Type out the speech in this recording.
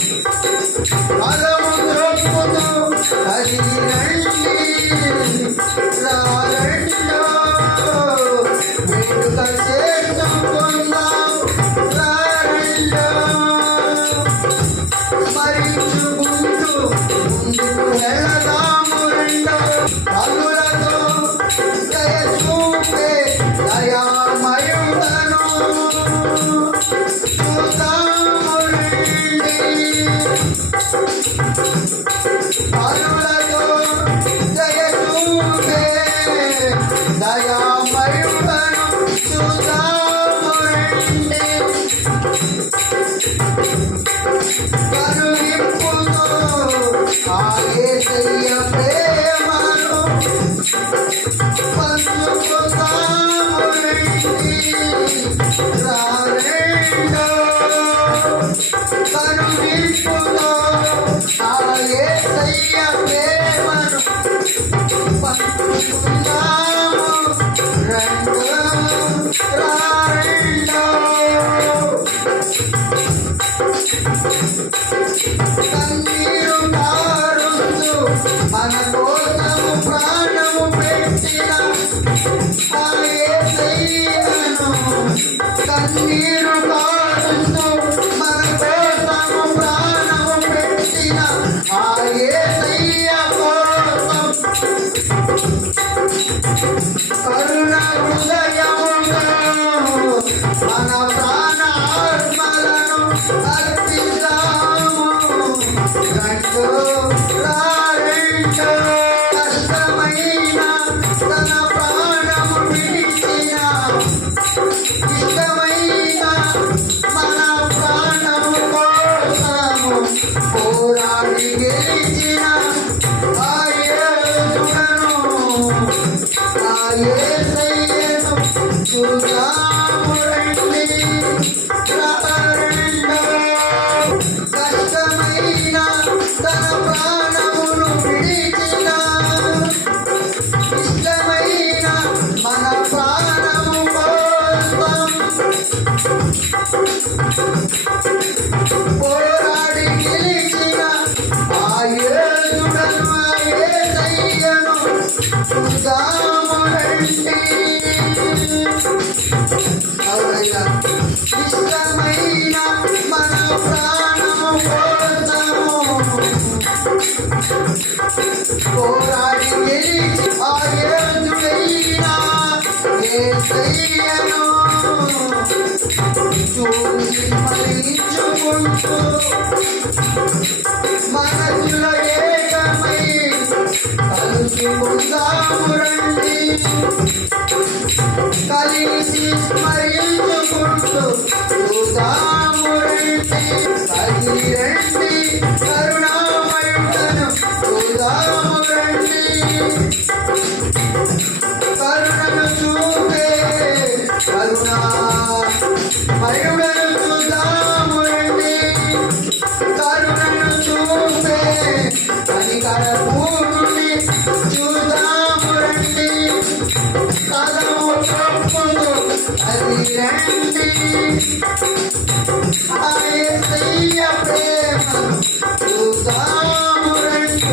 Hello. మనసులో ఏకమై కలుసుకుందాము రండి కలిసి స్మరణ కడము చూద్దాము రండి కదము తప్పుడు అది రండి.